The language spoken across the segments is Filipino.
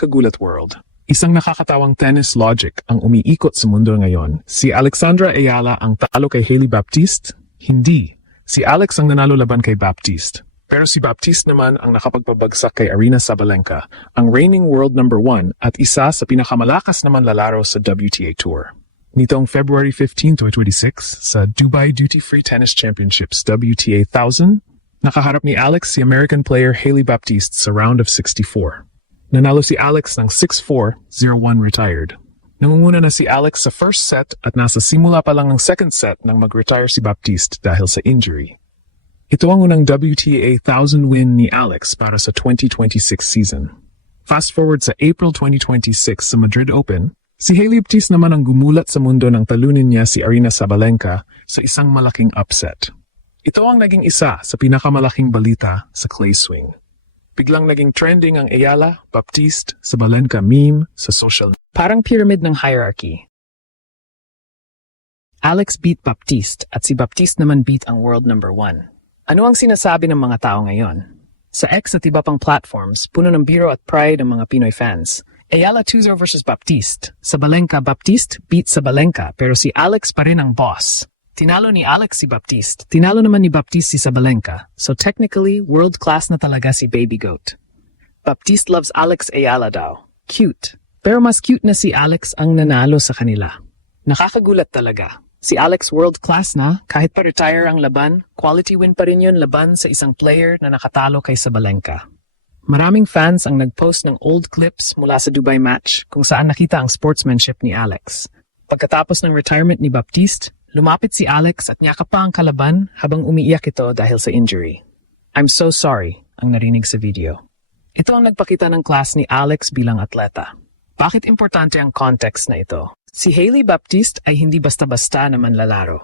nakakagulat world. Isang nakakatawang tennis logic ang umiikot sa mundo ngayon. Si Alexandra Ayala ang talo kay Hailey Baptiste? Hindi. Si Alex ang nanalo laban kay Baptiste. Pero si Baptiste naman ang nakapagpabagsak kay Aryna Sabalenka, ang reigning world number 1 at isa sa pinakamalakas naman lalaro sa WTA Tour. Nitong February 15, 2026, sa Dubai Duty Free Tennis Championships WTA 1000, nakaharap ni Alex si American player Hailey Baptiste sa round of 64. Nanalo si Alex ng 6-4, 0-1 retired. Nangunguna na si Alex sa first set at nasa simula pa lang ng second set nang mag-retire si Baptiste dahil sa injury. Ito ang unang WTA 1000 win ni Alex para sa 2026 season. Fast forward sa April 2026 sa Madrid Open, si Hailey Baptiste naman ang gumulat sa mundo nang talunin niya si Aryna Sabalenka sa isang malaking upset. Ito ang naging isa sa pinakamalaking balita sa clay swing. Biglang naging trending ang Ayala, Baptiste, Sabalenka meme sa social. Parang pyramid ng hierarchy. Alex beat Baptiste at si Baptiste naman beat ang world number 1. Ano ang sinasabi ng mga tao ngayon? Sa X at iba pang platforms, puno ng biro at pride ang mga Pinoy fans. Ayala 2-0 versus Baptiste. Sabalenka, Baptiste beat Sabalenka pero si Alex pa rin ang boss. Tinalo ni Alex si Baptiste. Tinalo naman ni Baptiste si Sabalenka. So technically, world-class na talaga si Baby Goat. Baptiste loves Alex Ayala daw. Cute. Pero mas cute na si Alex ang nanalo sa kanila. Nakakagulat talaga. Si Alex world-class na, kahit pa retire ang laban, quality win pa rin yun laban sa isang player na nakatalo kay Sabalenka. Maraming fans ang nag-post ng old clips mula sa Dubai match kung saan nakita ang sportsmanship ni Alex. Pagkatapos ng retirement ni Baptiste, lumapit si Alex at niyakap pa ang kalaban habang umiiyak ito dahil sa injury. I'm so sorry, ang narinig sa video. Ito ang nagpakita ng class ni Alex bilang atleta. Bakit importante ang context na ito? Si Hailey Baptiste ay hindi basta-basta na manlalaro.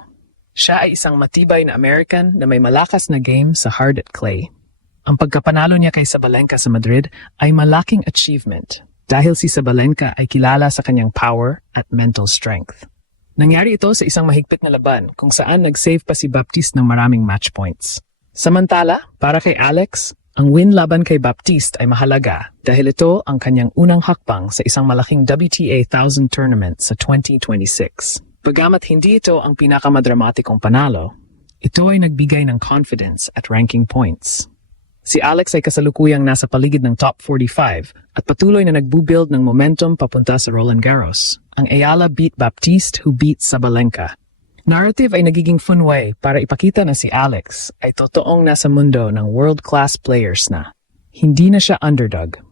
Siya ay isang matibay na American na may malakas na game sa hard at clay. Ang pagkapanalo niya kay Sabalenka sa Madrid ay malaking achievement dahil si Sabalenka ay kilala sa kanyang power at mental strength. Nangyari ito sa isang mahigpit na laban kung saan nag-save pa si Baptiste ng maraming match points. Samantala, para kay Alex, ang win laban kay Baptiste ay mahalaga dahil ito ang kanyang unang hakbang sa isang malaking WTA 1000 tournament sa 2026. Bagamat hindi ito ang pinakamadramatikong panalo, ito ay nagbigay ng confidence at ranking points. Si Alex ay kasalukuyang nasa paligid ng top 45 at patuloy na nagbubuild ng momentum papunta sa Roland Garros. Ang Ayala beat Baptiste who beat Sabalenka. Narrative ay nagiging fun way para ipakita na si Alex ay totoong nasa mundo ng world-class players na. Hindi na siya underdog.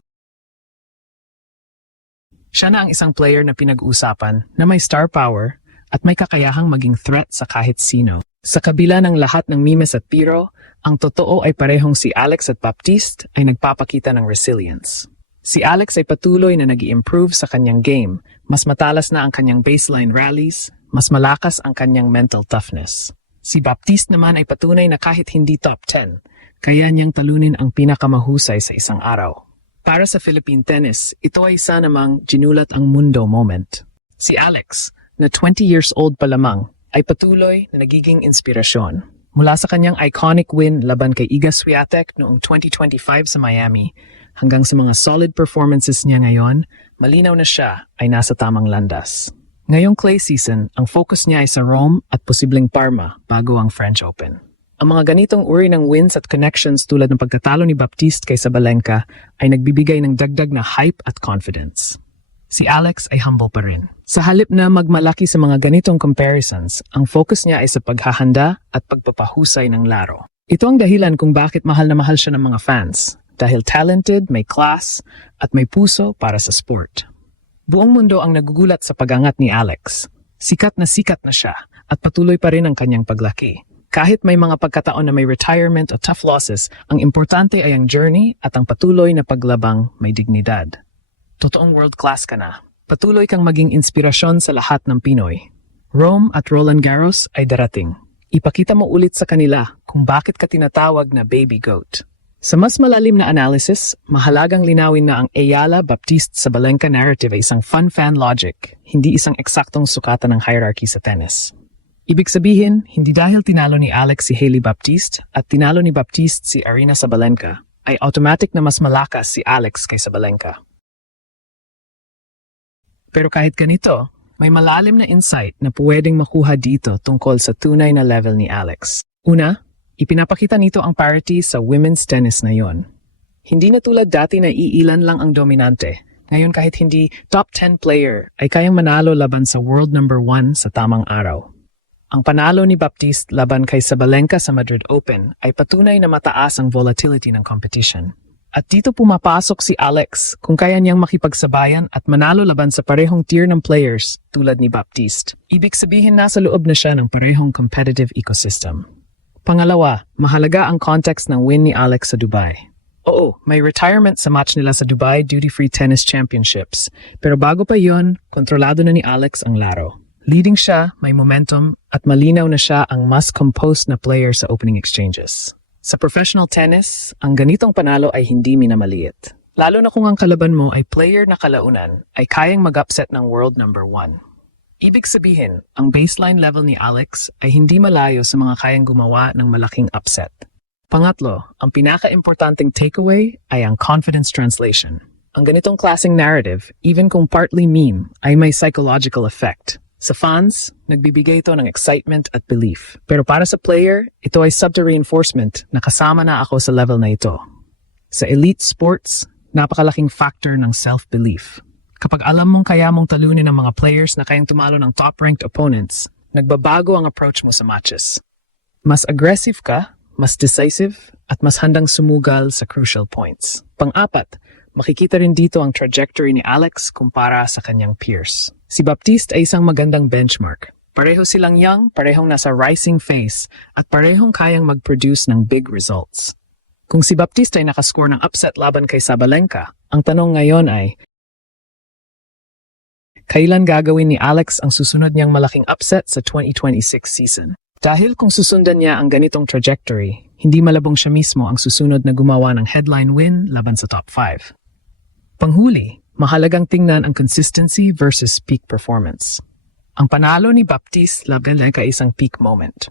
Siya na ang isang player na pinag-uusapan na may star power at may kakayahang maging threat sa kahit sino. Sa kabila ng lahat ng memes at biro, ang totoo ay parehong si Alex at Baptiste ay nagpapakita ng resilience. Si Alex ay patuloy na nag-i-improve sa kanyang game, mas matalas na ang kanyang baseline rallies, mas malakas ang kanyang mental toughness. Si Baptiste naman ay patunay na kahit hindi top 10, kaya niyang talunin ang pinakamahusay sa isang araw. Para sa Philippine tennis, ito ay isa namang ginulat ang mundo moment. Si Alex, na 20 years old pa lamang, ay patuloy na nagiging inspirasyon. Mula sa kanyang iconic win laban kay Iga Swiatek noong 2025 sa Miami, hanggang sa mga solid performances niya ngayon, malinaw na siya ay nasa tamang landas. Ngayong clay season, ang focus niya ay sa Rome at posibleng Parma bago ang French Open. Ang mga ganitong uri ng wins at connections tulad ng pagkatalo ni Baptiste kay Sabalenka ay nagbibigay ng dagdag na hype at confidence. Si Alex ay humble pa rin. Sa halip na magmalaki sa mga ganitong comparisons, ang focus niya ay sa paghahanda at pagpapahusay ng laro. Ito ang dahilan kung bakit mahal na mahal siya ng mga fans, dahil talented, may class, at may puso para sa sport. Buong mundo ang nagugulat sa pagangat ni Alex. Sikat na siya at patuloy pa rin ang kanyang paglaki. Kahit may mga pagkataon na may retirement o tough losses, ang importante ay ang journey at ang patuloy na paglabang may dignidad. Totoong world-class ka na. Patuloy kang maging inspirasyon sa lahat ng Pinoy. Rome at Roland Garros ay darating. Ipakita mo ulit sa kanila kung bakit ka tinatawag na Baby Goat. Sa mas malalim na analysis, mahalagang linawin na ang Ayala Baptiste Sabalenka narrative ay isang fun fan logic, hindi isang eksaktong sukatan ng hierarchy sa tennis. Ibig sabihin, hindi dahil tinalo ni Alex si Hailey Baptiste at tinalo ni Baptiste si Aryna Sabalenka, ay automatic na mas malakas si Alex kay Sabalenka. Pero kahit ganito, may malalim na insight na pwedeng makuha dito tungkol sa tunay na level ni Alex. Una, ipinapakita nito ang parity sa women's tennis ngayon. Hindi na tulad dati na iilan lang ang dominante. Ngayon kahit hindi top 10 player ay kayang manalo laban sa world number 1 sa tamang araw. Ang panalo ni Baptiste laban kay Sabalenka sa Madrid Open ay patunay na mataas ang volatility ng competition. At dito pumapasok si Alex kung kaya niyang makipagsabayan at manalo laban sa parehong tier ng players tulad ni Baptiste. Ibig sabihin nasa loob na siya ng parehong competitive ecosystem. Pangalawa, mahalaga ang context ng win ni Alex sa Dubai. Oo, may retirement sa match nila sa Dubai Duty-Free Tennis Championships. Pero bago pa yon, kontrolado na ni Alex ang laro. Leading siya, may momentum, at malinaw na siya ang mas composed na player sa opening exchanges. Sa professional tennis, ang ganitong panalo ay hindi minamaliit. Lalo na kung ang kalaban mo ay player na kalaunan, ay kayang mag-upset ng world number 1. Ibig sabihin, ang baseline level ni Alex ay hindi malayo sa mga kayang gumawa ng malaking upset. Pangatlo, ang pinaka-importanting takeaway ay ang confidence translation. Ang ganitong klaseng narrative, even kung partly meme, ay may psychological effect. Sa fans, nagbibigay ito ng excitement at belief. Pero para sa player, ito ay subtle-reinforcement na kasama na ako sa level na ito. Sa elite sports, napakalaking factor ng self-belief. Kapag alam mong kaya mong talunin ng mga players na kayang tumalo ng top-ranked opponents, nagbabago ang approach mo sa matches. Mas aggressive ka, mas decisive, at mas handang sumugal sa crucial points. Pang-apat, makikita rin dito ang trajectory ni Alex kumpara sa kanyang peers. Si Baptiste ay isang magandang benchmark. Pareho silang young, parehong nasa rising phase, at parehong kayang mag-produce ng big results. Kung si Baptiste ay nakascore ng upset laban kay Sabalenka, ang tanong ngayon ay, kailan gagawin ni Alex ang susunod niyang malaking upset sa 2026 season? Dahil kung susundan niya ang ganitong trajectory, hindi malabong siya mismo ang susunod na gumawa ng headline win laban sa top 5. Panghuli, mahalagang tingnan ang consistency versus peak performance. Ang panalo ni Baptiste laban kay isang peak moment.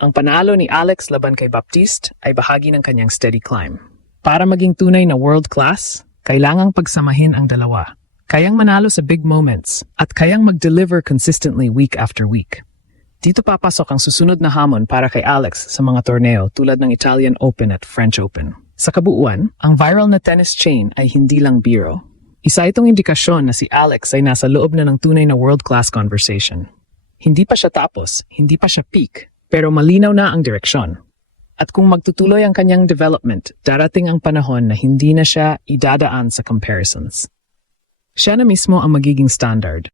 Ang panalo ni Alex laban kay Baptiste ay bahagi ng kanyang steady climb. Para maging tunay na world class, kailangang pagsamahin ang dalawa. Kayang manalo sa big moments at kayang mag-deliver consistently week after week. Dito papasok ang susunod na hamon para kay Alex sa mga torneo tulad ng Italian Open at French Open. Sa kabuuan, ang viral na tennis chain ay hindi lang biro. Isa itong indikasyon na si Alex ay nasa loob na ng tunay na world-class conversation. Hindi pa siya tapos, hindi pa siya peak, pero malinaw na ang direksyon. At kung magtutuloy ang kanyang development, darating ang panahon na hindi na siya idadaan sa comparisons. Siya na mismo ang magiging standard.